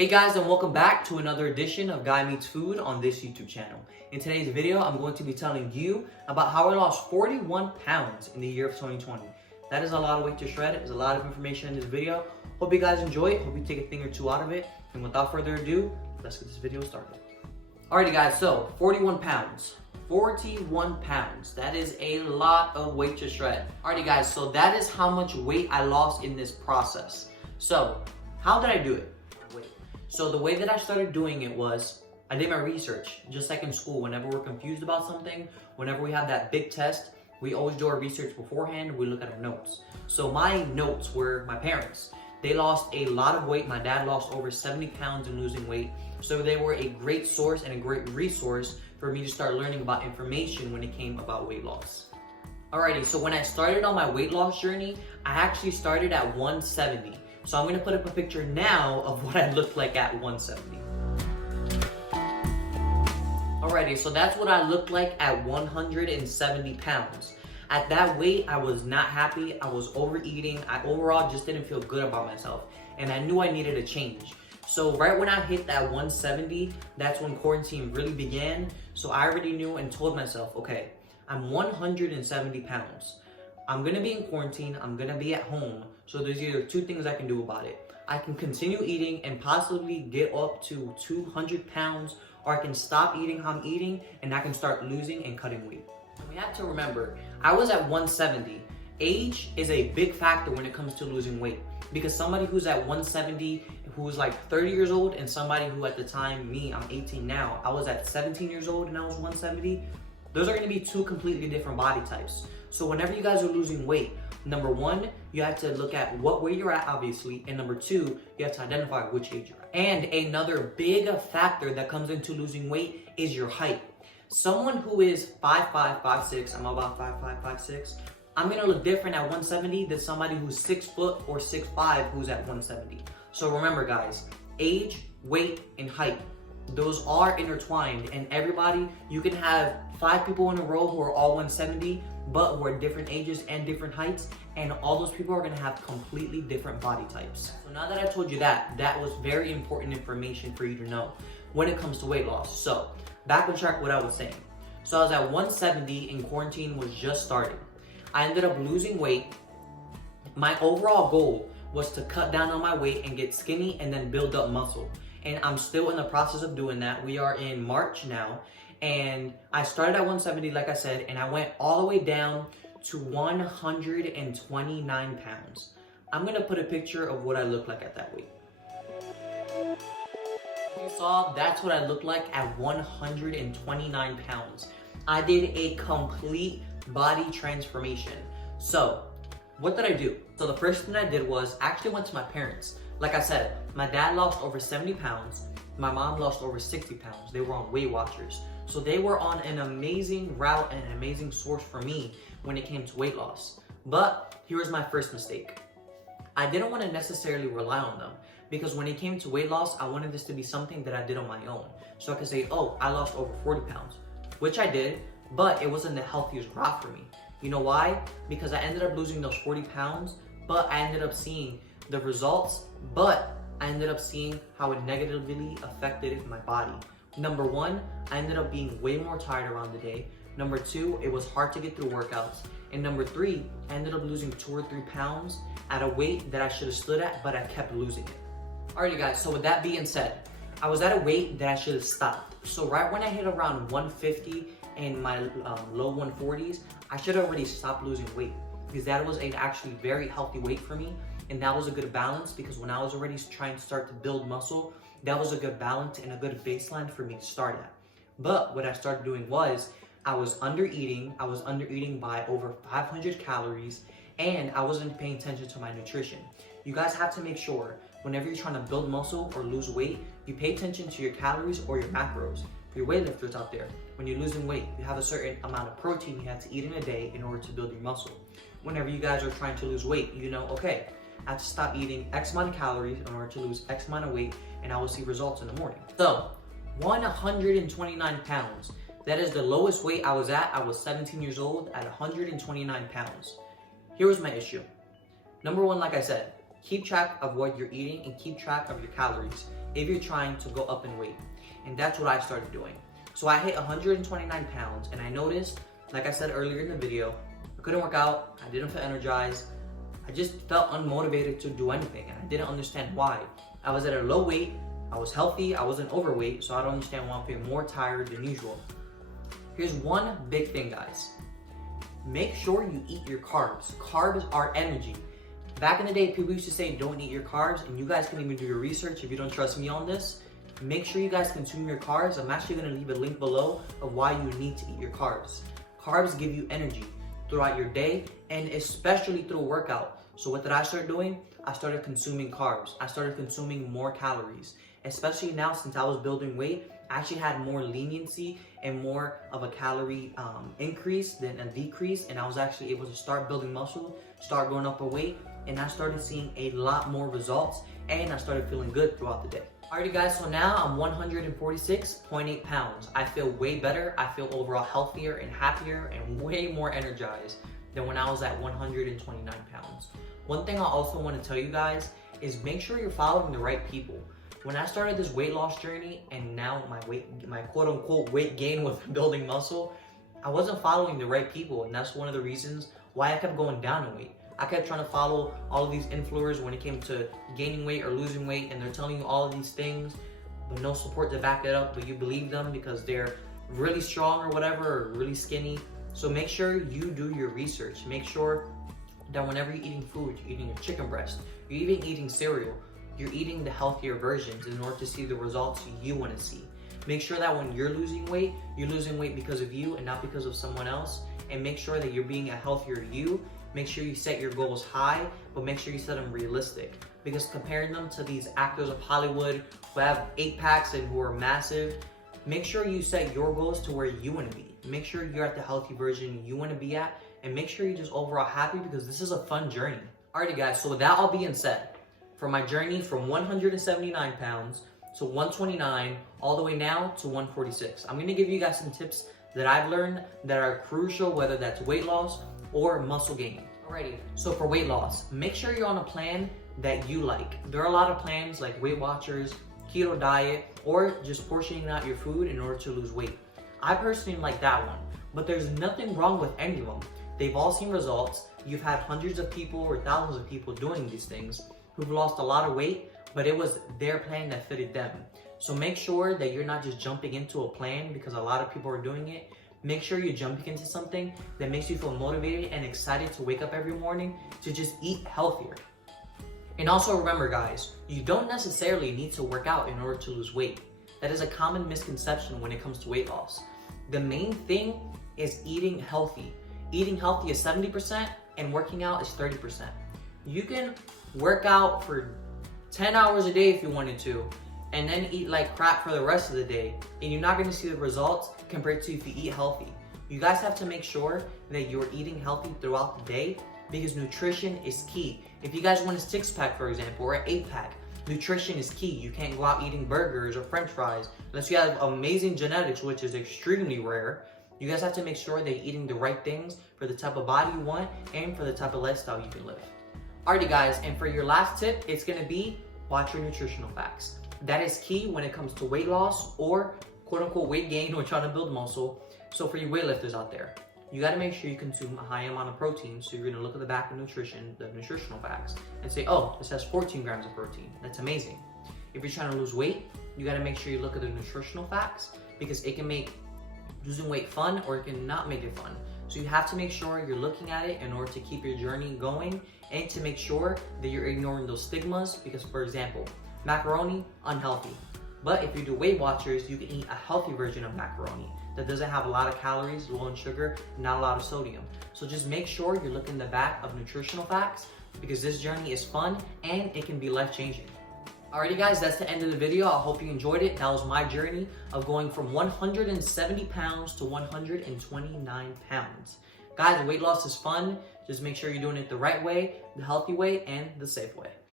Hey guys, and welcome back to another edition of Guy Meets Food on this YouTube channel. In today's video, I'm going to be telling you about how I lost 41 pounds in the year of 2020. That is a lot of weight to shred. There's a lot of information in this video. Hope you guys enjoy it. Hope you take a thing or two out of it. And without further ado, let's get this video started. Alrighty guys, so 41 pounds. 41 pounds. That is a lot of weight to shred. Alrighty guys, so that is how much weight I lost in this process. So, how did I do it? So the way that I started doing it was, I did my research, just like in school. Whenever we're confused about something, whenever we have that big test, we always do our research beforehand, we look at our notes. So my notes were my parents. They lost a lot of weight. My dad lost over 70 pounds in losing weight. So they were a great source and a great resource for me to start learning about information when it came about weight loss. Alrighty, so when I started on my weight loss journey, I actually started at 170. So I'm gonna put up a picture now of what I looked like at 170. Alrighty, so that's what I looked like at 170 pounds. At that weight, I was not happy. I was overeating. I overall just didn't feel good about myself. And I knew I needed a change. So right when I hit that 170, that's when quarantine really began. So I already knew and told myself, okay, I'm 170 pounds. I'm gonna be in quarantine, I'm gonna be at home, so there's either two things I can do about it. I can continue eating and possibly get up to 200 pounds, or I can stop eating how I'm eating and I can start losing and cutting weight. We have to remember, I was at 170. Age is a big factor when it comes to losing weight, because somebody who's at 170, who's like 30 years old, and somebody who at the time, me, I'm 18 now, I was at 17 years old and I was 170, those are gonna be two completely different body types. So whenever you guys are losing weight, number one, you have to look at where you're at, obviously, and number two, you have to identify which age you're at. And another big factor that comes into losing weight is your height. Someone who is 5'5", 5'6", I'm about 5'5", 5'6", I'm gonna look different at 170 than somebody who's 6 foot or 6'5", who's at 170. So remember guys, age, weight, and height, those are intertwined, and everybody, you can have 5 people in a row who are all 170, but who are different ages and different heights, and all those people are gonna have completely different body types. So now that I told you that was very important information for you to know when it comes to weight loss. So, back on track what I was saying. So I was at 170 and quarantine was just starting. I ended up losing weight. My overall goal was to cut down on my weight and get skinny and then build up muscle. And I'm still in the process of doing that. We are in March now. And I started at 170, like I said, and I went all the way down to 129 pounds. I'm gonna put a picture of what I look like at that weight. You saw, that's what I looked like at 129 pounds. I did a complete body transformation. So, what did I do? So the first thing I did was actually went to my parents. Like I said, my dad lost over 70 pounds. My mom lost over 60 pounds. They were on Weight Watchers. So they were on an amazing route and an amazing source for me when it came to weight loss. But here was my first mistake. I didn't want to necessarily rely on them, because when it came to weight loss, I wanted this to be something that I did on my own. So I could say, oh, I lost over 40 pounds, which I did, but it wasn't the healthiest route for me. You know why? Because I ended up losing those 40 pounds, but I ended up seeing the results, but I ended up seeing how it negatively affected my body. Number one, I ended up being way more tired around the day. Number two, it was hard to get through workouts. And number three, I ended up losing 2 or 3 pounds at a weight that I should have stood at, but I kept losing it. Alrighty guys, so with that being said, I was at a weight that I should have stopped. So right when I hit around 150 and my low 140s, I should have already stopped losing weight, because that was an actually very healthy weight for me. And that was a good balance, because when I was already trying to start to build muscle, that was a good balance and a good baseline for me to start at. But what I started doing was, I was under eating by over 500 calories, and I wasn't paying attention to my nutrition. You guys have to make sure, whenever you're trying to build muscle or lose weight, you pay attention to your calories or your macros. For your weightlifters out there, when you're losing weight, you have a certain amount of protein you have to eat in a day in order to build your muscle. Whenever you guys are trying to lose weight, you know, okay, I have to stop eating X amount of calories in order to lose X amount of weight, and I will see results in the morning. So, 129 pounds. That is the lowest weight I was at. I was 17 years old at 129 pounds. Here was my issue. Number one, like I said, keep track of what you're eating and keep track of your calories. if you're trying to go up in weight. And that's what I started doing. So I hit 129 pounds and I noticed, like I said earlier in the video, I couldn't work out, I didn't feel energized, I just felt unmotivated to do anything and I didn't understand why. I was at a low weight, I was healthy, I wasn't overweight, so I don't understand why I'm feeling more tired than usual. Here's one big thing, guys. Make sure you eat your carbs. Carbs are energy. Back in the day, people used to say don't eat your carbs, and you guys can even do your research if you don't trust me on this. Make sure you guys consume your carbs. I'm actually gonna leave a link below of why you need to eat your carbs. Carbs give you energy throughout your day and especially through a workout. So what did I start doing? I started consuming carbs. I started consuming more calories. Especially now since I was building weight, I actually had more leniency and more of a calorie increase than a decrease, and I was actually able to start building muscle, start going up a weight, and I started seeing a lot more results and I started feeling good throughout the day. Alrighty guys, so now I'm 146.8 pounds. I feel way better. I feel overall healthier and happier and way more energized than when I was at 129 pounds. One thing I also want to tell you guys is make sure you're following the right people. When I started this weight loss journey and now my quote unquote weight gain with building muscle, I wasn't following the right people, and that's one of the reasons why I kept going down in weight. I kept trying to follow all of these influencers when it came to gaining weight or losing weight, and they're telling you all of these things with no support to back it up, but you believe them because they're really strong or whatever, or really skinny. So make sure you do your research. Make sure that whenever you're eating food, you're eating a chicken breast, you're even eating cereal, you're eating the healthier versions in order to see the results you want to see. Make sure that when you're losing weight because of you and not because of someone else. And make sure that you're being a healthier you. Make sure you set your goals high, but make sure you set them realistic. Because comparing them to these actors of Hollywood who have 8-packs and who are massive, make sure you set your goals to where you want to be. Make sure you're at the healthy version you want to be at, and make sure you're just overall happy because this is a fun journey. Alrighty guys, so with that all being said, for my journey from 179 pounds to 129, all the way now to 146, I'm going to give you guys some tips that I've learned that are crucial, whether that's weight loss or muscle gain. Alrighty, so for weight loss, make sure you're on a plan that you like. There are a lot of plans like Weight Watchers, keto diet, or just portioning out your food in order to lose weight. I personally like that one, but there's nothing wrong with any of them. They've all seen results. You've had hundreds of people or thousands of people doing these things who've lost a lot of weight, but it was their plan that fitted them. So make sure that you're not just jumping into a plan because a lot of people are doing it. Make sure you're jumping into something that makes you feel motivated and excited to wake up every morning to just eat healthier. And also remember guys, you don't necessarily need to work out in order to lose weight. That is a common misconception when it comes to weight loss. The main thing is eating healthy. Eating healthy is 70% and working out is 30%. You can work out for 10 hours a day if you wanted to, and then eat like crap for the rest of the day, and you're not going to see the results compared to if you eat healthy. You guys have to make sure that you're eating healthy throughout the day because nutrition is key. If you guys want a 6-pack, for example, or an 8-pack, nutrition is key. You can't go out eating burgers or french fries unless you have amazing genetics, which is extremely rare. You guys have to make sure that you're eating the right things for the type of body you want and for the type of lifestyle you can live. Alrighty guys, and for your last tip, it's gonna be watch your nutritional facts. That is key when it comes to weight loss or quote unquote weight gain or trying to build muscle. So for you weightlifters out there, you gotta make sure you consume a high amount of protein. So you're gonna look at the back of nutrition, the nutritional facts, and say, oh, this has 14 grams of protein. That's amazing. If you're trying to lose weight, you gotta make sure you look at the nutritional facts because it can make losing weight fun or it can not make it fun. So you have to make sure you're looking at it in order to keep your journey going and to make sure that you're ignoring those stigmas because, for example, macaroni, unhealthy. But if you do Weight Watchers, you can eat a healthy version of macaroni that doesn't have a lot of calories, low in sugar, not a lot of sodium. So just make sure you're looking in the back of nutritional facts because this journey is fun and it can be life-changing. Alrighty guys, that's the end of the video. I hope you enjoyed it. That was my journey of going from 170 pounds to 129 pounds. Guys, weight loss is fun. Just make sure you're doing it the right way, the healthy way, and the safe way.